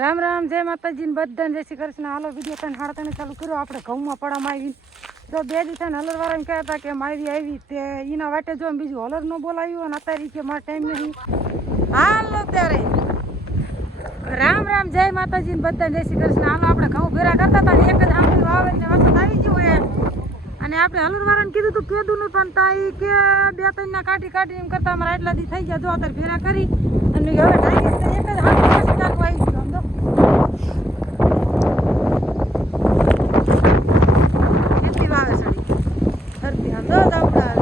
રામ રામ, જય માતાજી ને બધાને જય શ્રી કૃષ્ણ. હાલો વિડીયો ત્રણ સાડા ત્રણ ચાલુ કર્યો. આપણે ઘઉંમાં પડામાં આવી તો બે દિવસ હલરવાળાને કહેતા હતા કે મારી આવી તે એના વાટે જો બીજું હલર ન બોલાવ્યું અને અત્યારે કે મારો ટાઈમ નહીં. હાલો ત્યારે રામ રામ, જય માતાજી ને બધાને જય શ્રી કૃષ્ણ. હાલો આપણે ઘઉં ભેરા કરતા હતા ને એક જ આંબલી વાવે ને વરસાદ આવી ગયો હોય અને આપણે હલરવાળાને કીધું તું કીધું નહીં પણ તાઈ કે બે ત્રણ ના કાઢી એમ કરતા અમારા એટલા દી થઈ ગયા. જો અત્યારે ભેરા કરી અને હવે એક જ આંબલી આવી ગયો. કેટલી વાવે સડી ફરતી આમ દો દામડા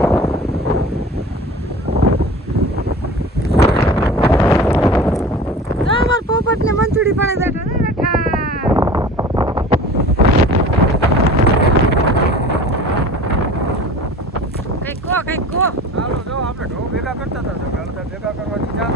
અમાર પોપટ ને મંચુડી પડે બેઠો ને બેઠા. કઈક કો હાલો જો આપણે ઢો ભેગા કરતા હતા તો ભેગા કરવા દીધા.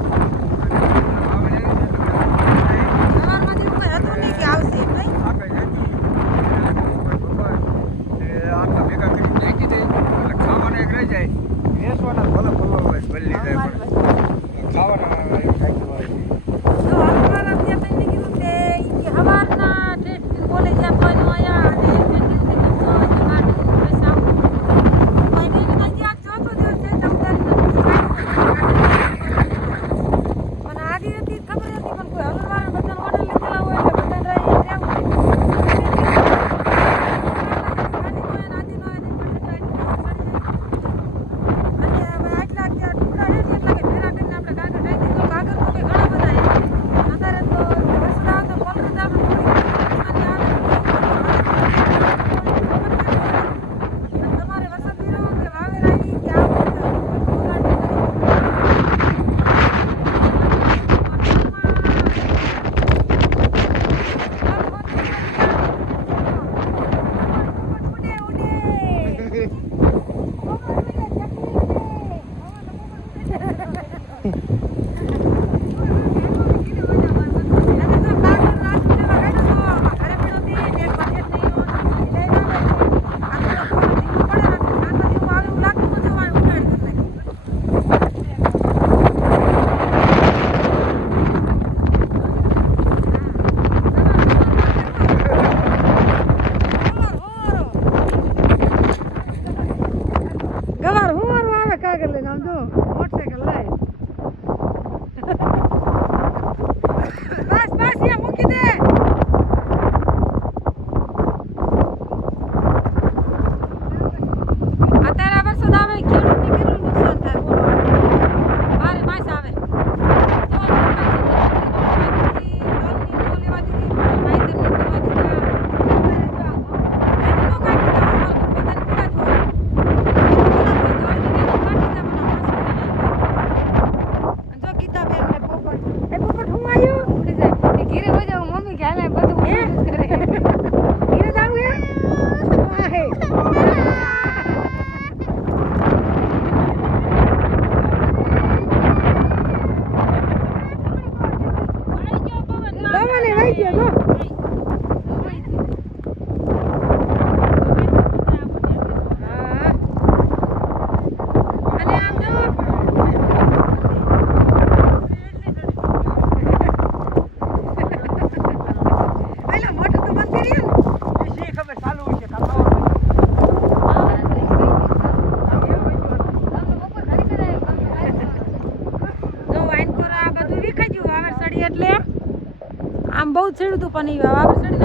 એટલે આમ બહુ છેડું તું પણ વાવર ચડી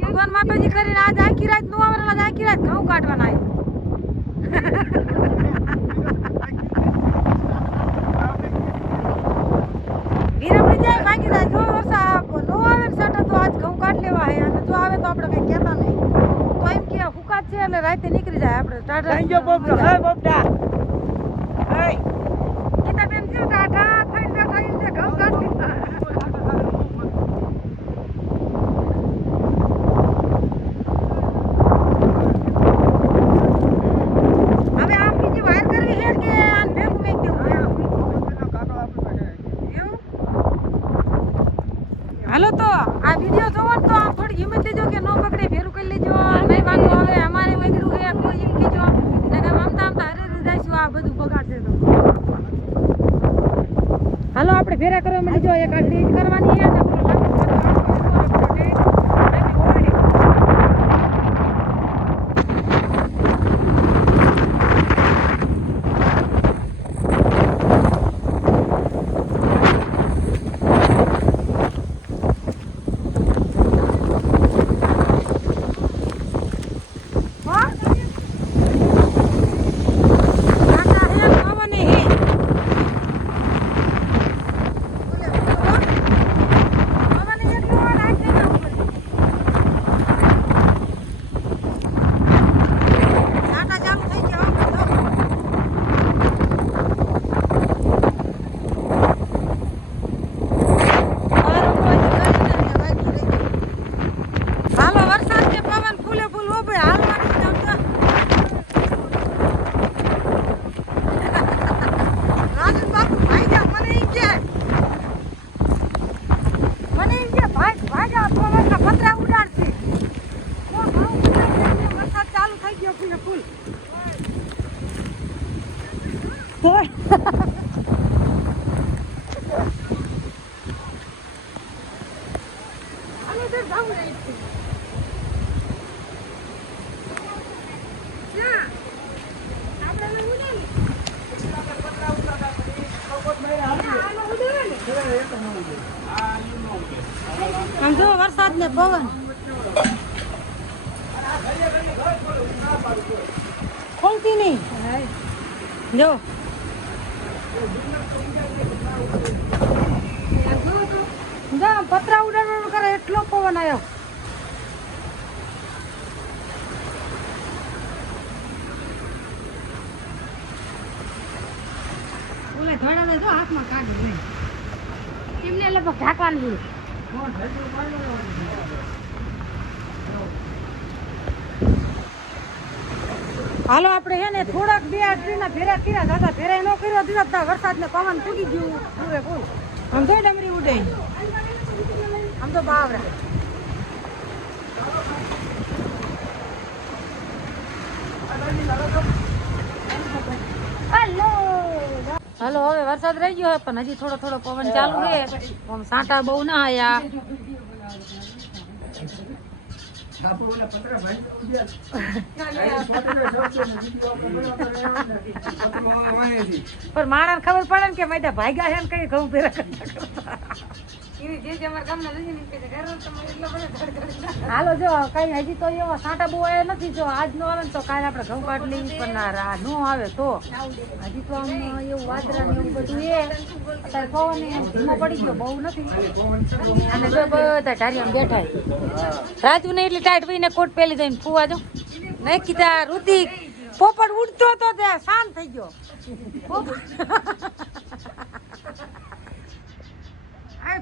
ભગવાન માતાજી કરીને આજ આખી રાત નો વાવર આખી રાત ઘઉં કાઢવાના વીરમણી જાય ભાગી જાય. જો વરસાદ નો આવે ને સટા તો આજ ઘઉં કાઢ લેવા હે અને જો આવે તો આપણે કઈ કહેતા નહીં તો એમ કે હુકાત છે એટલે રાતે નીકળી જાય આપણે ટાટા થેન્ક યુ બોબડા. હે બોબડા હે ગીતાબેન જો ટાટા હાલો તો આ વિડીયો જોવો તો આમ થોડી હિંમત લેજો કે નો પકડે ફેરું કરી લેજો. નહીં વાંધો હવે અમારે વગડું હે કોઈ એમ કીજો ને કે આમતા હરે જઈશું આ બધું બગાડશે તો હાલો. આપણે ભેરા કરવા માટે જો એક આટલી કરવાની છે ને આમ જો વરસાદ ને પવન ખોલતી નહીં જો પતરા ઉડાડવાનું કરે એટલો પવન આવ્યો. ઓલે ધોડા જો હાથમાં કાઢી એમને લગભગ ઢાંકવાનું. હાલો આપણે હે ને થોડાક બે આટલીના ફેરા કર્યા દાદા ફેરા ન કર્યો દીધા વરસાદ ને પવન તૂટી ગયું પૂરે પૂર. આમ તો ડમરી ઉડે આમ તો બાવરા. હાલો હવે વરસાદ રહી ગયો પણ હજી થોડો થોડો પવન ચાલુ છે. સાંટા બહુ ના આયા. પણ માણસ ખબર પડે ને કે મેં ભાગ્યા છે ને કઈ ઘઉં પેલા હાલો જો કઈ હજી તો એવા સાંટા બહુ આવ્યા નથી. જો આજ નો આવે ને તો કાલે આપણે ઘઉં કાઢ લઈએ પણ ના નો આવે તો હજી તો આમ એવું વાદરા ને એવું બધું એ અત્યારે પવન ધીમો પડી ગયો બહુ નથી. અને જો બધા ઢારિયામાં બેઠા રાજુ ને એટલી ટાઈટ વહીને કોટ પહેલી દઈને ફુવા જો નહીં કીધા ઋતિક પોપટ ઉડતો તો ત્યાં શાંત થઈ ગયો.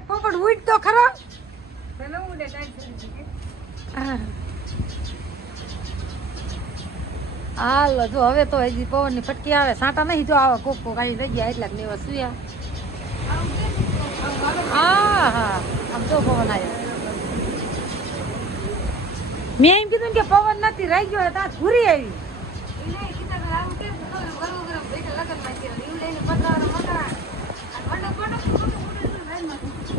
પોપટ ઉડતો ખરો હાલો જો હવે તો હજી પવન ની ફટકી આવે સાંટા નહીં જો આવા કોક કોક આવી રહી ગયા એટલા ને એવા સુયા. હા હા આમ જો પવન આવ્યો. મેં એમ કીધું કે પવન નથી રહી ગયો ત્યાં ઘૂરી આવી.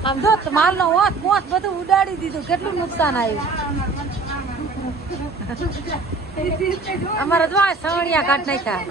આમ જો માલ નો ઓસ પોસ બધું ઉડાડી દીધું કેટલું નુકસાન આવ્યું. અમારા જો સવણિયા કાઢ નાખ્યા.